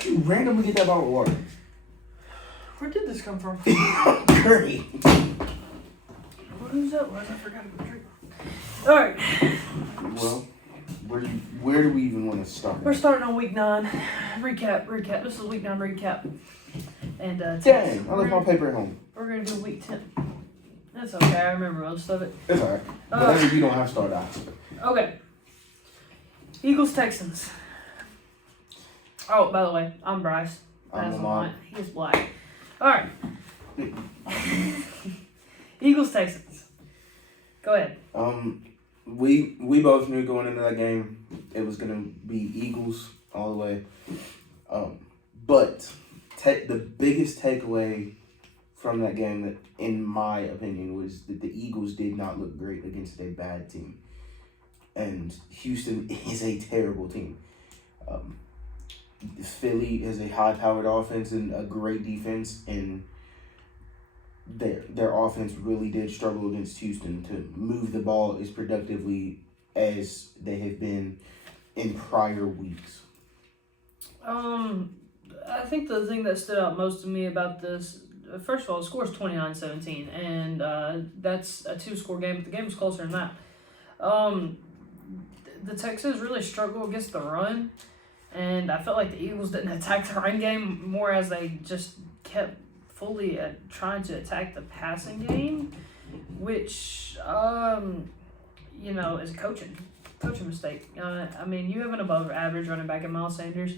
Why'd you randomly get that bottle of water? Where did this come from? Great. Who's that was? I forgot to drink. All right. Well, where do we even want to start? We're starting on week 9. Recap. This is week 9 recap. And dang, I left my paper at home. We're gonna do week 10. That's okay. I remember most of it. It's alright. Whatever you don't have to start out. Okay. Eagles Texans. Oh, by the way, I'm Bryce. I'm Lamont. He's black. All right. Eagles Texans. Go ahead. We both knew going into that game it was gonna be Eagles all the way. But the biggest takeaway from that game, that, in my opinion, was that the Eagles did not look great against a bad team, and Houston is a terrible team. Philly is a high-powered offense and a great defense, and their offense really did struggle against Houston to move the ball as productively as they have been in prior weeks. I think the thing that stood out most to me about this, first of all, the score is 29-17, and that's a 2-score game, but the game was closer than that. The Texans really struggled against the run, and I felt like the Eagles didn't attack the run game more as they just kept fully trying to attack the passing game, which, is a coaching mistake. I mean, you have an above-average running back in Miles Sanders.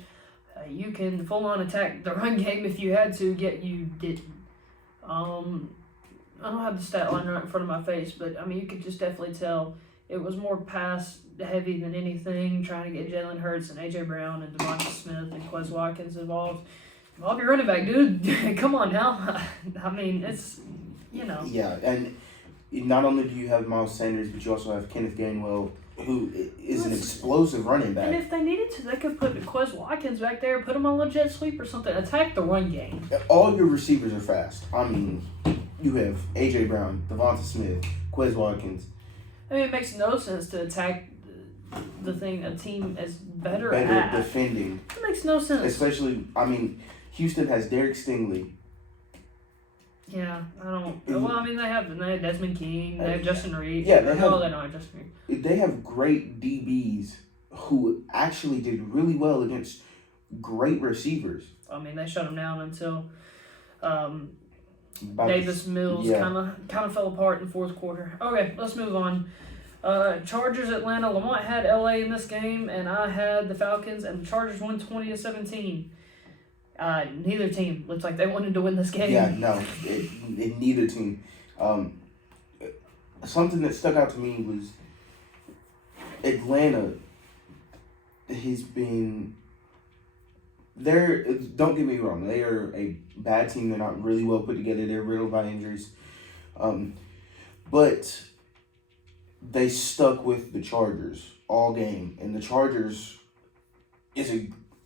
You can full-on attack the run game if you had to, yet you didn't. I don't have the stat line right in front of my face, but, I mean, you could just definitely tell it was more pass-heavy than anything, trying to get Jalen Hurts and A.J. Brown and Devonta Smith and Quez Watkins involved. Involve your running back, dude. Come on now. I mean, it's, Yeah, and not only do you have Miles Sanders, but you also have Kenneth Gainwell, who is an explosive running back. And if they needed to, they could put Quez Watkins back there, put him on a jet sweep or something, attack the run game. All your receivers are fast. I mean, you have A.J. Brown, Devonta Smith, Quez Watkins. I mean, it makes no sense to attack the thing a team is better at. Defending. It makes no sense. Especially, I mean, Houston has Derek Stingley. Yeah, I don't. Well, I mean, they have Desmond King, they have Justin Reed. Yeah, they don't have Justin Reed. They have great DBs who actually did really well against great receivers. I mean, they shut them down until Davis Mills kind of fell apart in the fourth quarter. Okay, let's move on. Chargers Atlanta. Lamont had LA in this game, and I had the Falcons, and the Chargers won 20-17. Neither team looks like they wanted to win this game. Yeah, no, neither team. Something that stuck out to me was Atlanta has been. Don't get me wrong, they are a bad team. They're not really well put together. They're riddled by injuries. But they stuck with the Chargers all game, and the Chargers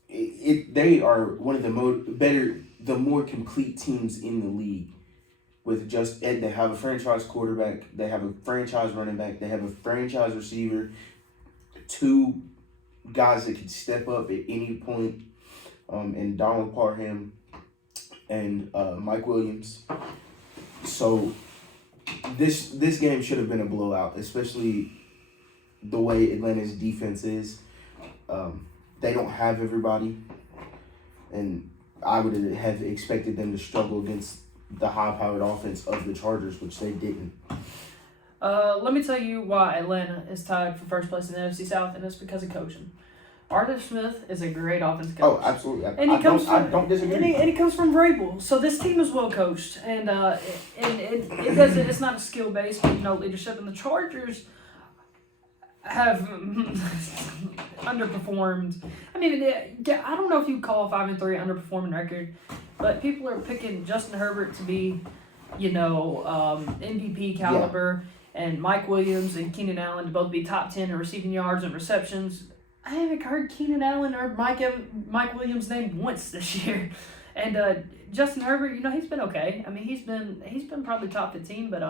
they are one of the more complete teams in the league. They have a franchise quarterback, they have a franchise running back, they have a franchise receiver, 2 guys that can step up at any point, and Donald Parham and Mike Williams. So this game should have been a blowout, especially the way Atlanta's defense is. They don't have everybody, and I would have expected them to struggle against the high-powered offense of the Chargers, which they didn't. Let me tell you why Atlanta is tied for first place in the NFC South, and it's because of coaching. Arthur Smith is a great offensive coach. Oh, absolutely. And I don't disagree. And he comes from Vrabel, so this team is well coached, and it's not a skill based, leadership. And the Chargers have underperformed. I mean, I don't know if you call a 5-3 underperforming record, but people are picking Justin Herbert to be, MVP caliber, and Mike Williams and Keenan Allen to both be top 10 in receiving yards and receptions. I haven't heard Keenan Allen or Mike Williams' name once this year. And Justin Herbert, he's been okay. I mean, he's been probably top 15, but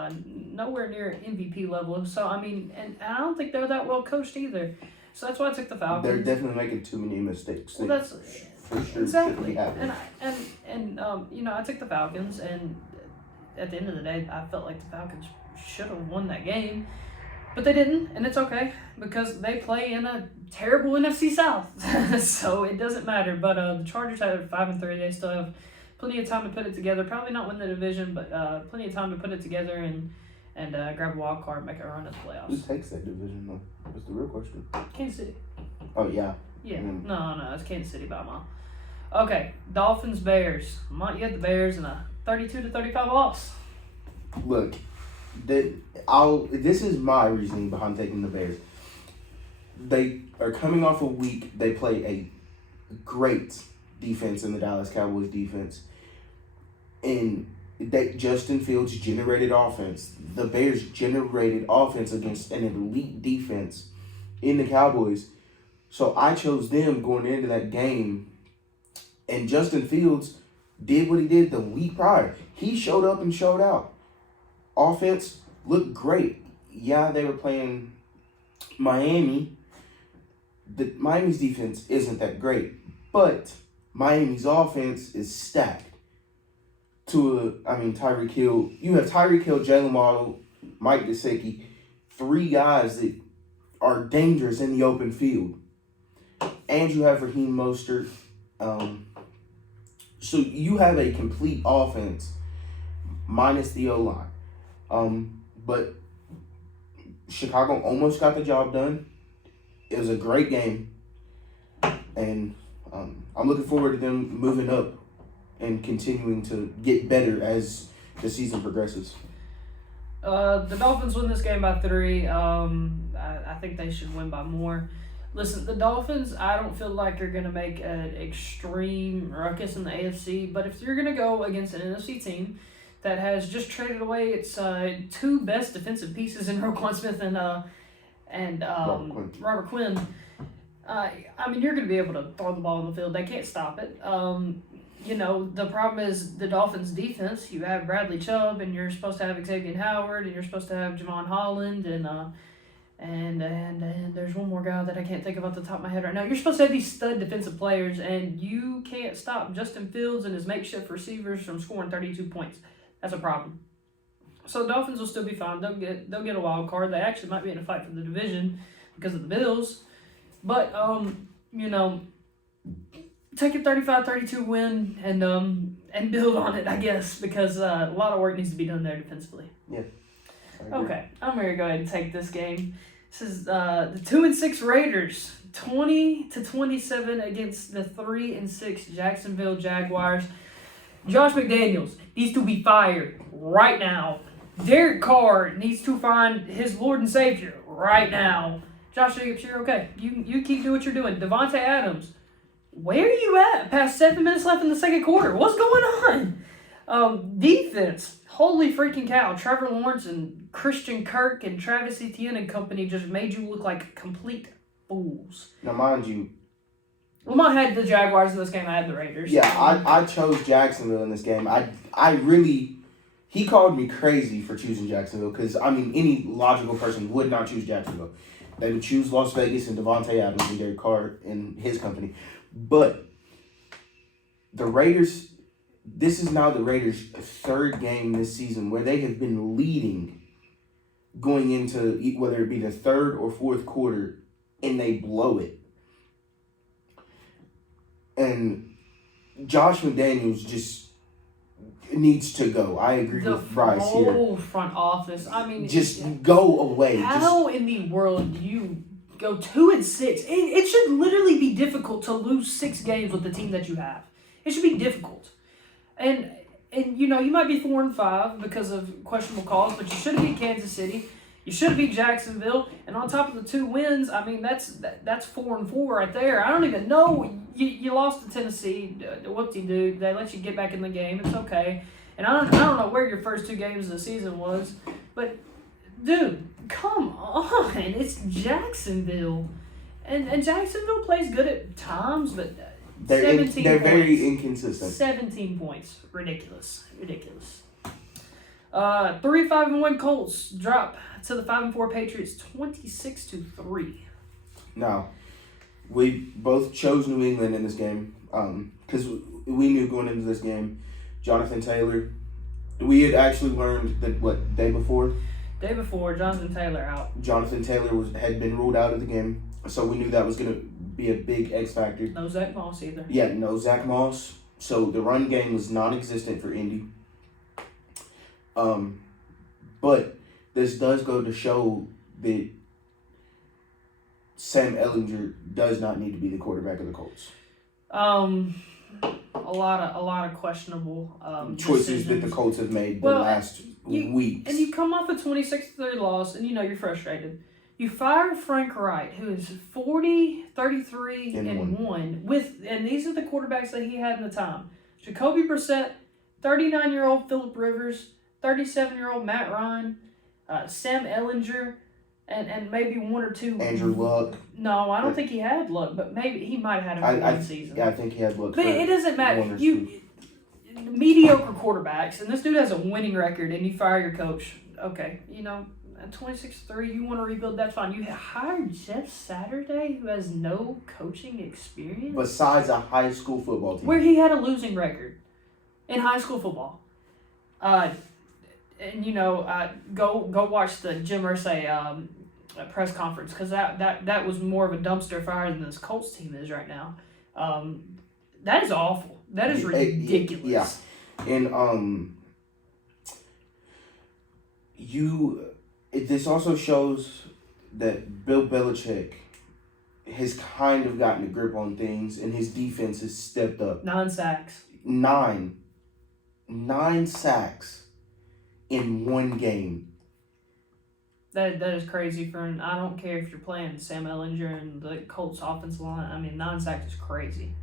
nowhere near MVP level. So, I mean, and I don't think they're that well coached either. So that's why I took the Falcons. They're definitely making too many mistakes. Well, for sure. Exactly. And I took the Falcons, and at the end of the day, I felt like the Falcons should have won that game, but they didn't, and it's okay because they play in a terrible NFC South, so it doesn't matter. But the Chargers have 5-3. They still have plenty of time to put it together. Probably not win the division, but plenty of time to put it together and grab a wild card, and make a run at the playoffs. Who takes that division though? That's the real question. Kansas City. Oh yeah. Yeah. No, it's Kansas City by a mile. Okay, Dolphins Bears. You had the Bears in a 32-35 loss. Look, this is my reasoning behind taking the Bears. They are coming off a week. They play a great defense in the Dallas Cowboys defense, and that Justin Fields generated offense. The Bears generated offense against an elite defense in the Cowboys. So I chose them going into that game, and Justin Fields did what he did the week prior. He showed up and showed out. Offense looked great. Yeah, they were playing Miami. Miami's defense isn't that great, but Miami's offense is stacked. Tyreek Hill. You have Tyreek Hill, Jalen Waddle, Mike Gesicki, 3 guys that are dangerous in the open field. And you have Raheem Mostert. So you have a complete offense minus the O-line. But Chicago almost got the job done. It was a great game. And I'm looking forward to them moving up and continuing to get better as the season progresses. The Dolphins win this game by 3. I think they should win by more. Listen, the Dolphins, I don't feel like are going to make an extreme ruckus in the AFC, but if you're going to go against an NFC team that has just traded away its 2 best defensive pieces in Roquan Smith and Robert Quinn, you're going to be able to throw the ball in the field. They can't stop it. The problem is the Dolphins' defense. You have Bradley Chubb, and you're supposed to have Xavier Howard, and you're supposed to have Javon Holland, and there's one more guy that I can't think of off the top of my head right now. You're supposed to have these stud defensive players, and you can't stop Justin Fields and his makeshift receivers from scoring 32 points. That's a problem. So the Dolphins will still be fine. They'll get a wild card. They actually might be in a fight for the division because of the Bills. But take a 35-32 win and build on it, I guess, because a lot of work needs to be done there defensively. Yeah. Okay, I'm going to go ahead and take this game. This is the 2-6 Raiders, 20-27 against the 3-6 Jacksonville Jaguars. Josh McDaniels needs to be fired right now. Derek Carr needs to find his Lord and Savior right now. Josh Jacobs, you're okay. You keep doing what you're doing. Devontae Adams, where are you at? Past 7 minutes left in the second quarter. What's going on? Defense. Holy freaking cow. Trevor Lawrence and Christian Kirk and Travis Etienne and company just made you look like complete fools. Now, mind you, Lamont had the Jaguars in this game. I had the Raiders. Yeah, I chose Jacksonville in this game. He called me crazy for choosing Jacksonville because, any logical person would not choose Jacksonville. They would choose Las Vegas and Devontae Adams and Derek Carr and his company. But the Raiders, this is now the Raiders' 3rd game this season where they have been leading going into whether it be the 3rd or 4th quarter, and they blow it. And Josh McDaniels just needs to go. I agree with Bryce here. The whole front office. Just go away. How in the world do you go 2-6? It should literally be difficult to lose 6 games with the team that you have. It should be difficult. And you might be 4-5 because of questionable calls, but you should have beat Kansas City. You should have beat Jacksonville, and on top of the 2 wins, that's 4-4 right there. I don't even know. You lost to Tennessee. Whoop-de-doo. They let you get back in the game. It's okay. And I don't know where your first 2 games of the season was, but dude, come on. It's Jacksonville, and Jacksonville plays good at times, but they're very inconsistent. 17 points, ridiculous. 3-5-1 Colts drop to the 5-4 Patriots, 26-3. Now, we both chose New England in this game. Because we knew going into this game, Jonathan Taylor, we had actually learned that, day before? Day before, Jonathan Taylor out. Jonathan Taylor had been ruled out of the game, so we knew that was going to be a big X factor. No Zach Moss either. Yeah, no Zach Moss. So the run game was non-existent for Indy. But this does go to show that Sam Ehlinger does not need to be the quarterback of the Colts. A lot of questionable choices decisions that the Colts have made the last weeks. And you come off a 26-3 loss, and you're frustrated. You fire Frank Wright, who is 40-33-1 and these are the quarterbacks that he had in the time: Jacoby Brissett, 39-year-old Phillip Rivers, 37-year-old Matt Ryan, Sam Ehlinger, and maybe one or two. Andrew Luck. No, I don't think he had Luck, but maybe he might have had him for one season. Yeah, I think he had Luck. But it doesn't matter. Mediocre quarterbacks, and this dude has a winning record, and you fire your coach. Okay, at 26-3, you want to rebuild, that's fine. You hired Jeff Saturday, who has no coaching experience. Besides a high school football team. Where he had a losing record in high school football. Go watch the Jim Irsay press conference, because that was more of a dumpster fire than this Colts team is right now. That is awful. That is ridiculous. Yeah. And this also shows that Bill Belichick has kind of gotten a grip on things, and his defense has stepped up. 9 sacks. 9 sacks in one game. That is crazy I don't care if you're playing Sam Ehlinger and the Colts offensive line. I mean, 9 sacks is crazy.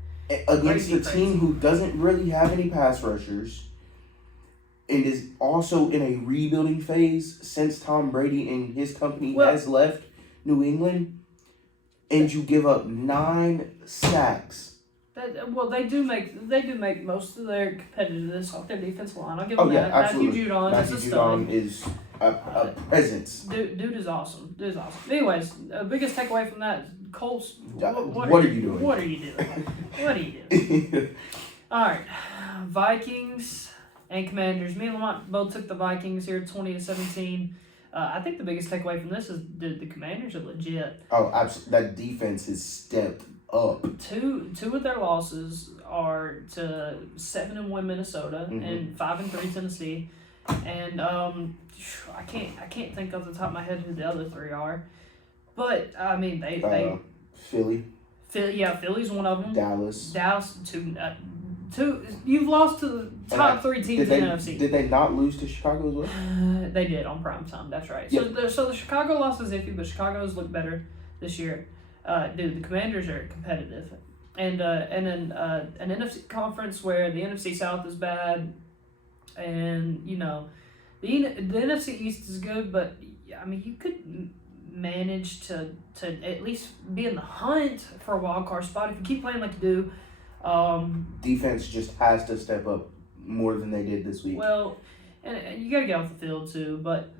Against a team who doesn't really have any pass rushers and is also in a rebuilding phase since Tom Brady and his company has left New England, and you give up 9 sacks. They do make most of their competitiveness off their defensive line. I'll give them that. Absolutely. Matthew Judon is a presence. Dude is awesome. Anyways, the biggest takeaway from that, Colts. What are you doing? What are you doing? All right, Vikings and Commanders. Me and Lamont both took the Vikings here, 20-17. I think the biggest takeaway from this is the Commanders are legit. Oh, absolutely! That defense has stepped up. Two of their losses are to 7-1 Minnesota and 5-3 Tennessee, and I can't think off the top of my head who the other 3 are, but I mean they Philly. Philly's one of them. Dallas 2. You've lost to the top 3 teams in the NFC. Did they not lose to Chicago as well? They did on prime time. That's right. Yep. So the Chicago loss is iffy, but Chicago's looked better this year. The Commanders are competitive, and then an NFC conference where the NFC South is bad, and the NFC East is good, but I mean you could manage to at least be in the hunt for a wild card spot if you keep playing like you do. Defense just has to step up more than they did this week. Well, and you got to get off the field too, but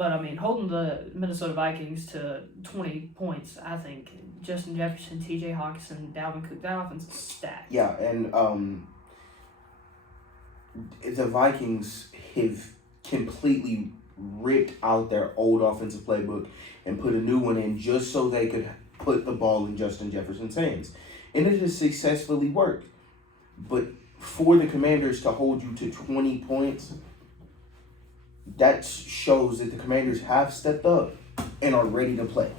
I mean, holding the Minnesota Vikings to 20 points, I think Justin Jefferson, T.J. Hawkinson, Dalvin Cook, that offense is stacked. Yeah, and the Vikings have completely ripped out their old offensive playbook and put a new one in just so they could put the ball in Justin Jefferson's hands. And it has successfully worked. But for the Commanders to hold you to 20 points, that shows that the Commanders have stepped up and are ready to play,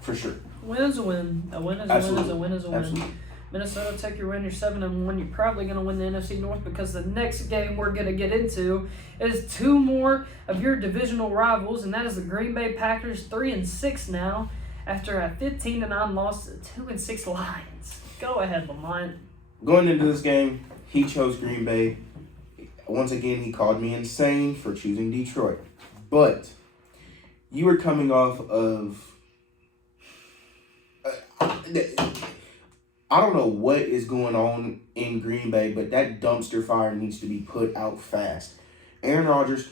for sure. A win is a win. A win is a win is a win is a win. Absolutely. Minnesota, take your win. You're 7-1. You're probably going to win the NFC North, because the next game we're going to get into is 2 more of your divisional rivals, and that is the Green Bay Packers, 3-6 now, after a 15-9 loss to 2-6 Lions. Go ahead, Lamont. Going into this game, he chose Green Bay. Once again, he called me insane for choosing Detroit. But you were coming off of... I don't know what is going on in Green Bay, but that dumpster fire needs to be put out fast. Aaron Rodgers,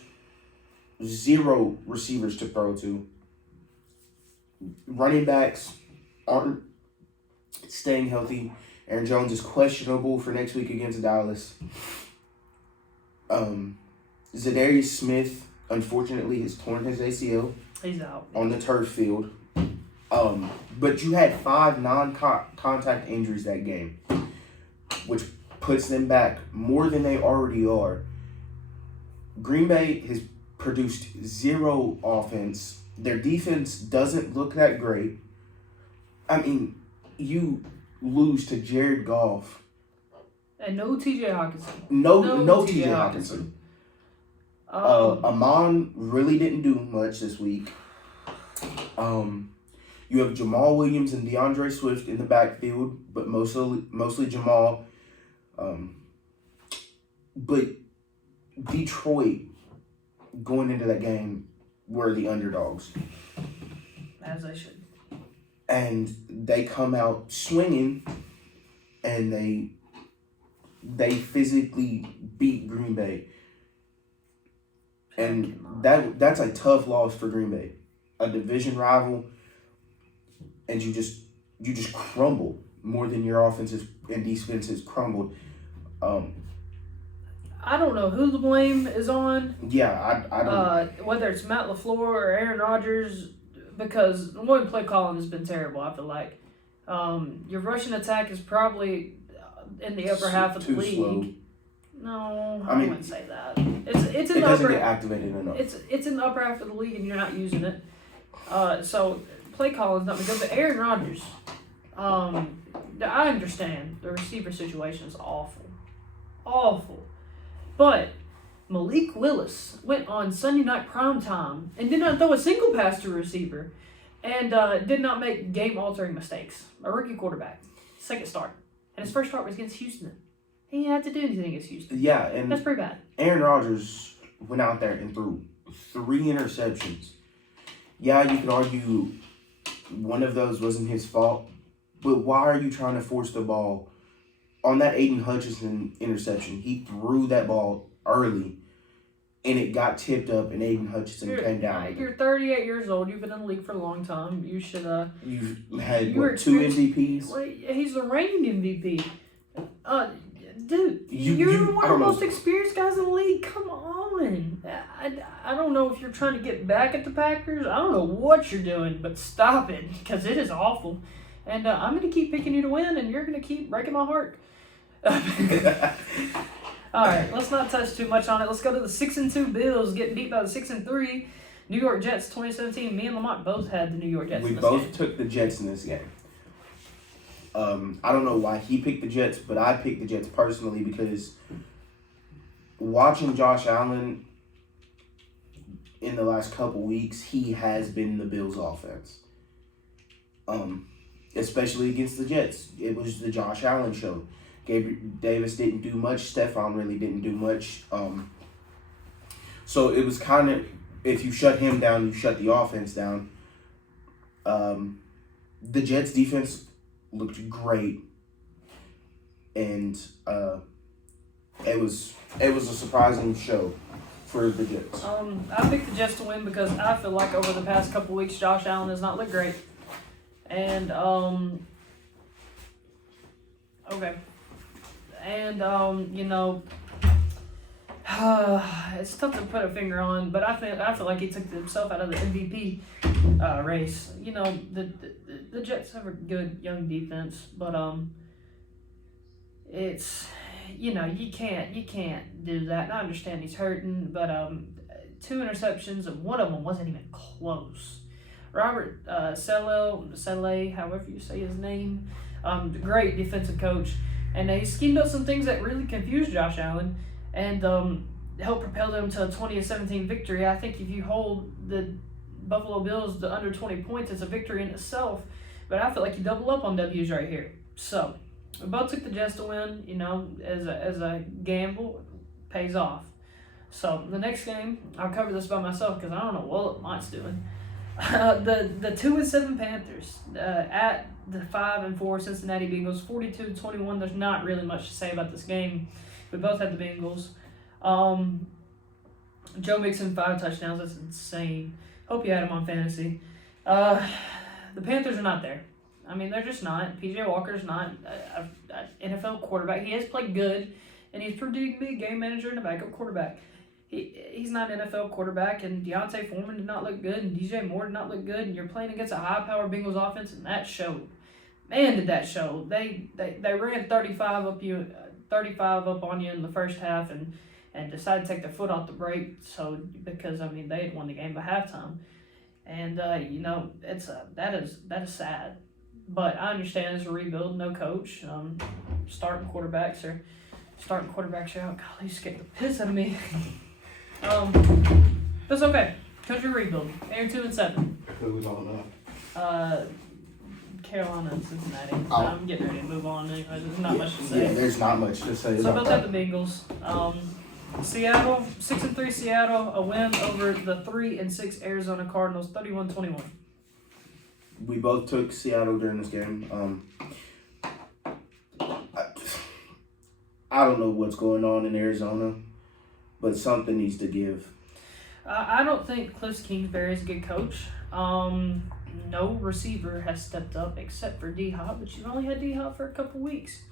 0 receivers to throw to. Running backs aren't staying healthy. Aaron Jones is questionable for next week against Dallas. Zadarius Smith, unfortunately, has torn his ACL. He's out. On the turf field. But you had 5 non-contact injuries that game, which puts them back more than they already are. Green Bay has produced 0 offense. Their defense doesn't look that great. I mean, you lose to Jared Goff. And no T.J. Hawkinson. No T.J. Hawkinson. Amon really didn't do much this week. You have Jamal Williams and DeAndre Swift in the backfield, but mostly Jamal. But Detroit, going into that game, were the underdogs. As they should. And they come out swinging, and they physically beat Green Bay. And that's a tough loss for Green Bay. A division rival, and you just crumble more than your offenses and defenses crumbled. I don't know who the blame is on. Yeah, I don't. Whether it's Matt LaFleur or Aaron Rodgers, because one play calling has been terrible. I feel like your rushing attack is probably in the upper half of the league. Slow. No, I wouldn't say that. It's in it the doesn't upper. Get activated enough. It's in the upper half of the league, and you're not using it. So play calling is not good. But Aaron Rodgers, I understand the receiver situation is awful. But Malik Willis went on Sunday Night Primetime and did not throw a single pass to a receiver, and did not make game-altering mistakes. A rookie quarterback, second start, and his first start was against Houston. He didn't have to do anything against Houston. Yeah, and that's pretty bad. Aaron Rodgers went out there and threw 3 interceptions. Yeah, you could argue one of those wasn't his fault, but why are you trying to force the ball? On that Aiden Hutchinson interception, he threw that ball early, and it got tipped up, and Aiden Hutchinson came down. You're 38 years old. You've been in the league for a long time. You should. You've had 2 MVPs. Well, he's the reigning MVP. Dude, you're one of the most experienced guys in the league. Come on. I don't know if you're trying to get back at the Packers. I don't know what you're doing, but stop it, because it is awful. And I'm going to keep picking you to win, and you're going to keep breaking my heart. All right, let's not touch too much on it. Let's go to the 6-2 Bills getting beat by the 6-3 New York Jets 2017. Me and Lamont both had the New York Jets. We both took the Jets in this game. I don't know why he picked the Jets, but I picked the Jets personally because watching Josh Allen in the last couple weeks, he has been the Bills' offense. Especially against the Jets. It was the Josh Allen show. Gabriel Davis didn't do much. Stephon really didn't do much. So it was kind of, if you shut him down, you shut the offense down. The Jets' defense looked great, and it was a surprising show for the Jets. I picked the Jets to win because I feel like over the past couple weeks, Josh Allen has not looked great, and it's tough to put a finger on, but I feel like he took himself out of the MVP race. The Jets have a good young defense, but it's you can't do that. And I understand he's hurting, but 2 interceptions and one of them wasn't even close. Robert Saleh, however you say his name, great defensive coach, and he schemed up some things that really confused Josh Allen and helped propel them to a 20-17 victory. I think if you hold the Buffalo Bills to under 20 points, it's a victory in itself. But I feel like you double up on W's right here. So we both took the Jets to win. As a gamble, pays off. So the next game, I'll cover this by myself because I don't know what Lamont's doing. The 2-7 Panthers at the 5-4 Cincinnati Bengals, 42-21. There's not really much to say about this game. We both had the Bengals. Joe Mixon 5 touchdowns. That's insane. Hope you had him on fantasy. The Panthers are not there. I mean, they're just not. PJ Walker's not an NFL quarterback. He has played good, and he's proved he can be a game manager and a backup quarterback. He's not an NFL quarterback, and Deontay Foreman did not look good, and DJ Moore did not look good, and you're playing against a high-powered Bengals offense, and that showed. Man, did that show. They ran 35 up on you in the first half, and decided to take their foot off the brake. So because they had won the game by halftime, and that is sad. But I understand it's a rebuild, no coach, starting quarterbacks are out. Golly, you scared the piss out of me. That's okay. Country rebuild. They're 2-7. Who was all about? Carolina and Cincinnati. Oh. I'm getting ready to move on. Anyway, there's not much to say. Yeah, there's not much to say. So about about the Bengals. Seattle, 6-3 Seattle, a win over the 3-6 Arizona Cardinals, 31-21. We both took Seattle during this game. I don't know what's going on in Arizona, but something needs to give. I don't think Cliff Kingsbury is a good coach. No receiver has stepped up except for D-Hop, but you've only had D-Hop for a couple weeks.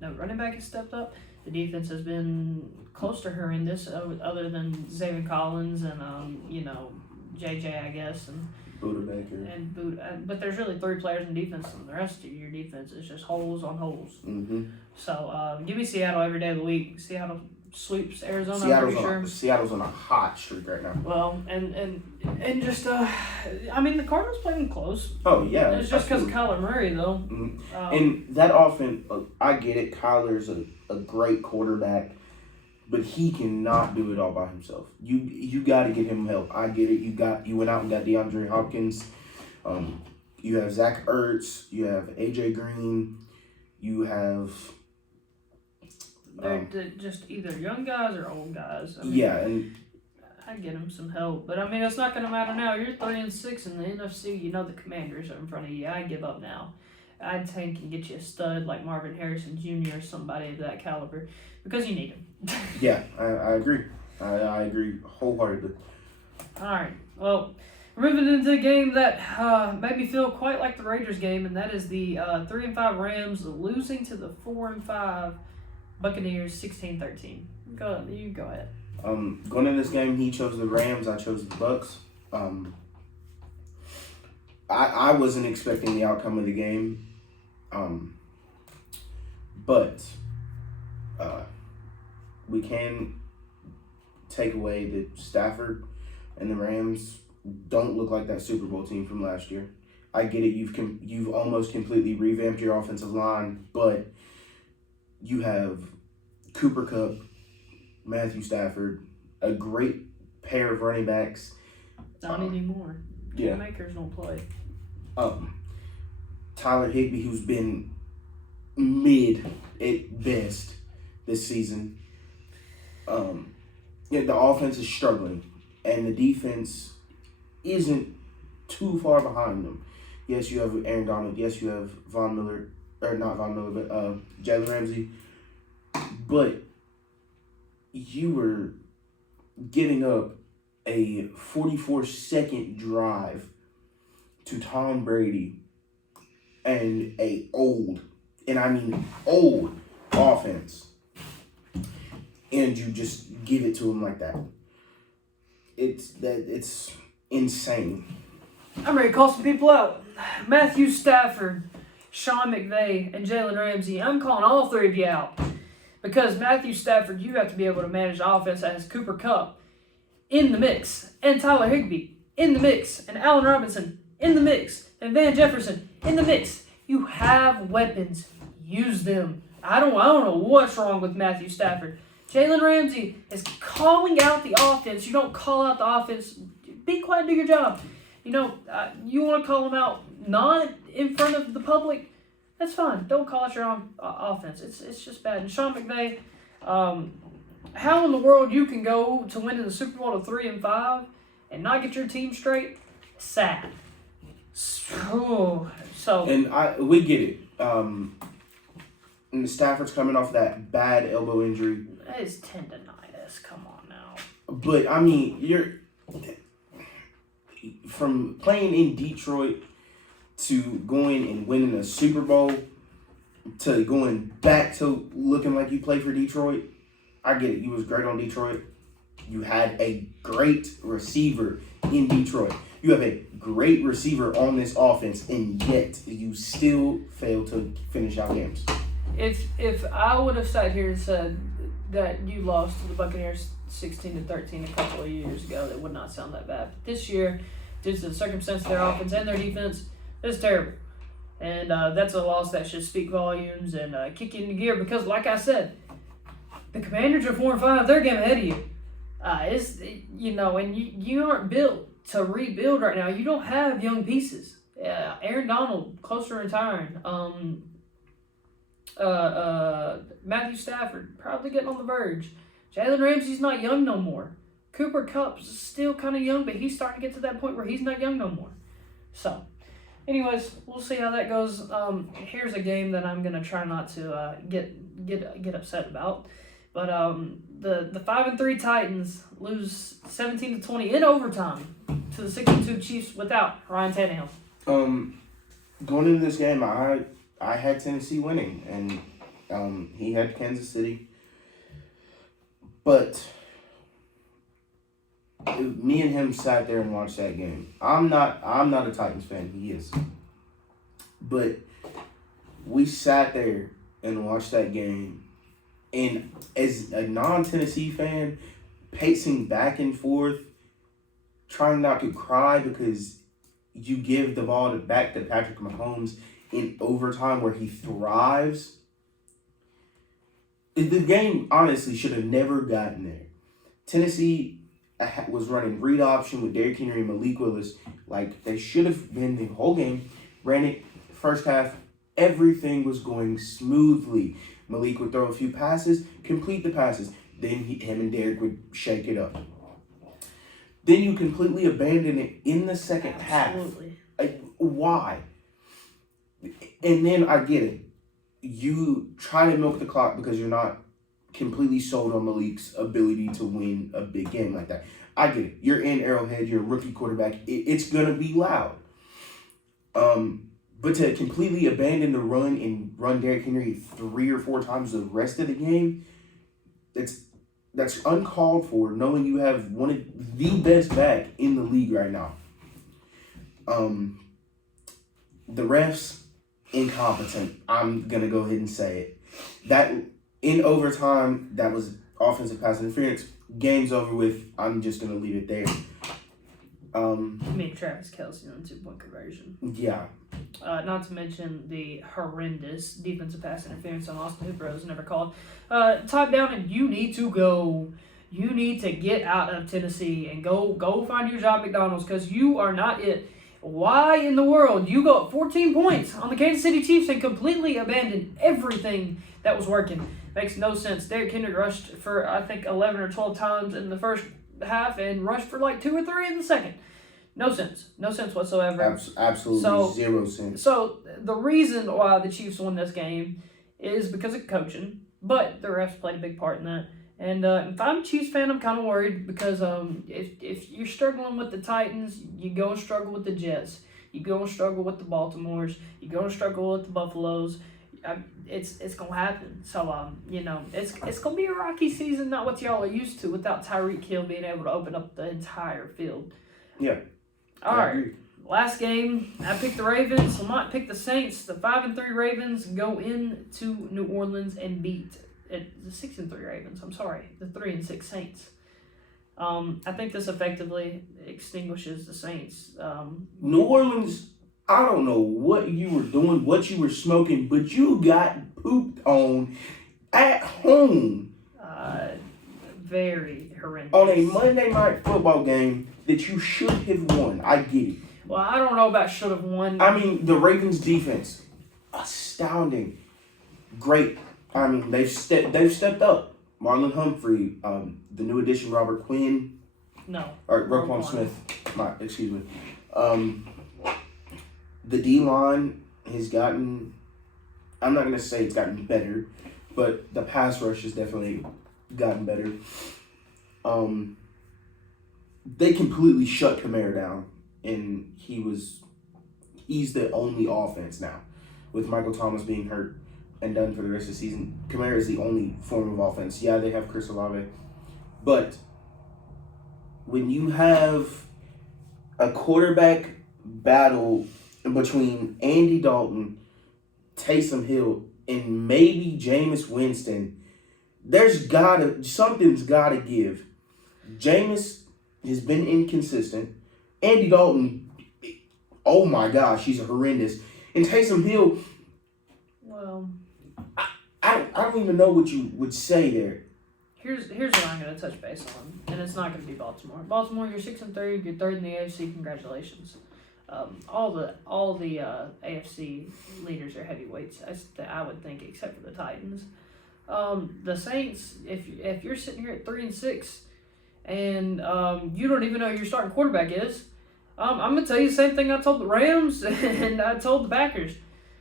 No running back has stepped up. The defense has been close to horrendous, other than Xavier Collins and JJ, I guess, and Buda Baker. but there's really 3 players in defense, and the rest of your defense is just holes on holes. Mm-hmm. So give me Seattle every day of the week. Seattle sweeps Arizona. I'm pretty sure. Seattle's on a hot streak right now. Well, and just the Cardinals played them close. Oh yeah, It's just because of Kyler Murray though. Mm-hmm. And that offense, I get it. Kyler's a great quarterback, but he cannot do it all by himself. You got to get him help. I get it. You went out and got DeAndre Hopkins. You have Zach Ertz. You have AJ Green. You have. They're just either young guys or old guys. And I get them some help, but it's not going to matter now. You're 3-6 in the NFC. The Commanders are in front of you. I give up now. I'd take and get you a stud like Marvin Harrison Jr. or somebody of that caliber because you need him. Yeah, I agree. I agree wholeheartedly. All right. Well, we're moving into a game that made me feel quite like the Raiders game, and that is the 3-5 Rams losing to the 4-5 Buccaneers 16-13. You go ahead. Going into this game, he chose the Rams. I chose the Bucs. I wasn't expecting the outcome of the game, but we can take away that Stafford and the Rams don't look like that Super Bowl team from last year. I get it. You've almost completely revamped your offensive line, but you have Cooper Kupp, Matthew Stafford, a great pair of running backs. Not anymore. Yeah. Makers don't play. Tyler Higbee, who's been mid at best this season. The offense is struggling, and the defense isn't too far behind them. Yes, you have Aaron Donald. Yes, you have Jalen Ramsey. But you were giving up a 44-second drive to Tom Brady and old offense, and you just give it to him like that. It's insane. I'm ready to call some people out. Matthew Stafford, Sean McVay, and Jalen Ramsey. I'm calling all 3 of you out. Because Matthew Stafford, you have to be able to manage the offense that has Cooper Kupp in the mix, and Tyler Higbee in the mix, and Allen Robinson in the mix, and Van Jefferson in the mix. You have weapons. Use them. I don't know what's wrong with Matthew Stafford. Jalen Ramsey is calling out the offense. You don't call out the offense. Be quiet, do your job. You want to call him out not in front of the public, that's fine. Don't call out your own offense. It's just bad. And Sean McVay, how in the world you can go to win in the Super Bowl to 3-5 and not get your team straight? Sad. So. And we get it. And Stafford's coming off that bad elbow injury. It's tendonitis. Come on now. But you're from playing in Detroit to going and winning a Super Bowl to going back to looking like you played for Detroit. I get it. You was great on Detroit. You had a great receiver in Detroit. You have a great receiver on this offense, and yet you still fail to finish out games. If I would have sat here and said that you lost to the Buccaneers 16-13 a couple of years ago, that would not sound that bad. But this year, due to the circumstance of their offense and their defense, it's terrible. And that's a loss that should speak volumes and kick you into gear because, like I said, the Commanders are 4-5. They're a game ahead of you. And you aren't built to rebuild right now. You don't have young pieces. Aaron Donald, close to retiring. Matthew Stafford, probably getting on the verge. Jalen Ramsey's not young no more. Cooper Kupp's still kind of young, but he's starting to get to that point where he's not young no more. So, anyways, we'll see how that goes. Here's a game that I'm gonna try not to get upset about. But the 5-3 Titans lose 17-20 in overtime to the 6-2 Chiefs without Ryan Tannehill. Going into this game, I had Tennessee winning, and he had Kansas City. But me and him sat there and watched that game. I'm not a Titans fan. He is. But we sat there and watched that game. And as a non-Tennessee fan, pacing back and forth, trying not to cry because you give the ball back to Patrick Mahomes in overtime where he thrives. The game, honestly, should have never gotten there. Tennessee was running read option with Derrick Henry and Malik Willis like they should have been the whole game. Ran it first half. Everything was going smoothly. Malik would throw a few passes, complete the passes. Then him and Derrick would shake it up. Then you completely abandon it in the second half. Why? And then I get it. You try to milk the clock because you're not completely sold on Malik's ability to win a big game like that. I get it. You're in Arrowhead. You're a rookie quarterback. It's going to be loud. But to completely abandon the run and run Derrick Henry 3 or 4 times the rest of the game, that's uncalled for, knowing you have one of the best back in the league right now. The refs, incompetent. I'm going to go ahead and say it. That in overtime, that was offensive pass interference. Game's over with. I'm just going to leave it there. Travis Kelce on 2-point conversion. Yeah. Not to mention the horrendous defensive pass interference on Austin Hooper was never called. Top down, and you need to go. You need to get out of Tennessee and go find your job at McDonald's because you are not it. Why in the world you got 14 points on the Kansas City Chiefs and completely abandoned everything that was working? Makes no sense. Derrick Henry rushed for, I think, 11 or 12 times in the first half and rushed for like 2 or 3 in the second. No sense. No sense whatsoever. Absolutely zero sense. So the reason why the Chiefs won this game is because of coaching, but the refs played a big part in that. And if I'm a Chiefs fan, I'm kind of worried because if you're struggling with the Titans, you're going to struggle with the Jets. You're going to struggle with the Baltimores. You're going to struggle with the Buffaloes. It's going to happen. So, it's going to be a rocky season, not what y'all are used to, without Tyreek Hill being able to open up the entire field. Yeah. All right. Last game, I picked the Ravens. Lamont picked the Saints. The 5-3 Ravens go into New Orleans and beat the 6-3 Ravens. I'm sorry, the 3-6 Saints. I think this effectively extinguishes the Saints. New Orleans, I don't know what you were doing, what you were smoking, but you got pooped on at home. Very horrendous. On a Monday Night Football game that you should have won. I get it. Well, I don't know about should have won. I mean, the Ravens defense, astounding. Great. I mean, they've stepped up. Marlon Humphrey, the new addition, Robert Quinn. No. Or Roquan Smith. Excuse me. The D-line has gotten, I'm not going to say it's gotten better, but the pass rush has definitely gotten better. They completely shut Kamara down, and he he's the only offense now. With Michael Thomas being hurt and done for the rest of the season, Kamara is the only form of offense. Yeah, they have Chris Olave. But when you have a quarterback battle between Andy Dalton, Taysom Hill, and maybe Jameis Winston, something's gotta give. Jameis has been inconsistent. Andy Dalton, oh my gosh, he's horrendous. And Taysom Hill, Well, I don't even know what you would say there. here's what I'm going to touch base on, and it's not going to be Baltimore. Baltimore, you're 6-3, you're third in the AFC. Congratulations. All the AFC leaders are heavyweights. I would think, except for the Titans. The Saints, if you're sitting here at 3-6, and you don't even know who your starting quarterback is, I'm gonna tell you the same thing I told the Rams and I told the Packers.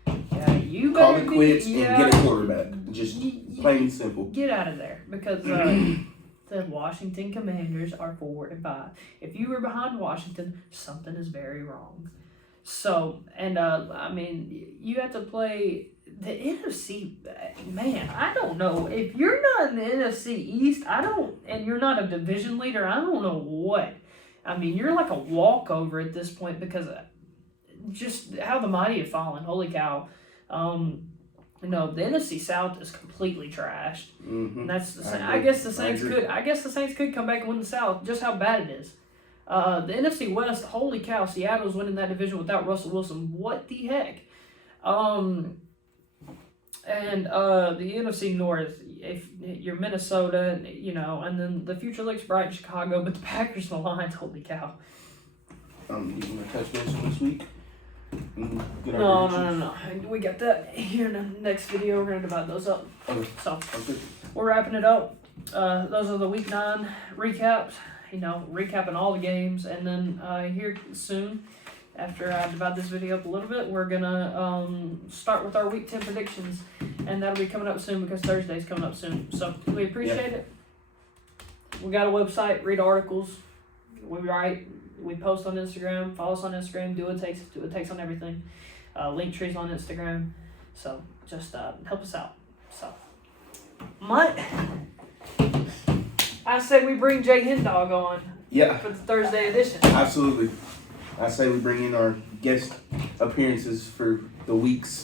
Yeah, you Call better it quits and get a quarterback. Just plain and simple. Get out of there, because the Washington Commanders are 4-5. If you were behind Washington, something is very wrong. So, and I mean, you have to play the NFC. Man, I don't know if you're not in the NFC East. And you're not a division leader. I don't know what. I mean, you're like a walkover at this point, because just how the mighty have fallen. Holy cow. The NFC South is completely trashed. Mm-hmm. And that's the I guess the Saints could come back and win the South. Just how bad it is. The NFC West, holy cow, Seattle's winning that division without Russell Wilson. What the heck? And the NFC North, if you're Minnesota, and then the future looks bright in Chicago, but the Packers and the Lions, holy cow. You want to touch base on this week? No. We got that here in the next video. We're going to divide those up. Okay. So, Okay. we're wrapping it up. Those are the Week 9 recaps. Recapping all the games. And then here soon, after I divide this video up a little bit, we're going to start with our Week 10 predictions. And that'll be coming up soon, because Thursday's coming up soon. So, we appreciate it. We got a website, read articles. We write. We post on Instagram. Follow us on Instagram. Do what it takes on everything. Link trees on Instagram. So just help us out. So, I say we bring Jay Hendog on. Yeah. For the Thursday edition. Absolutely. I say we bring in our guest appearances for the weeks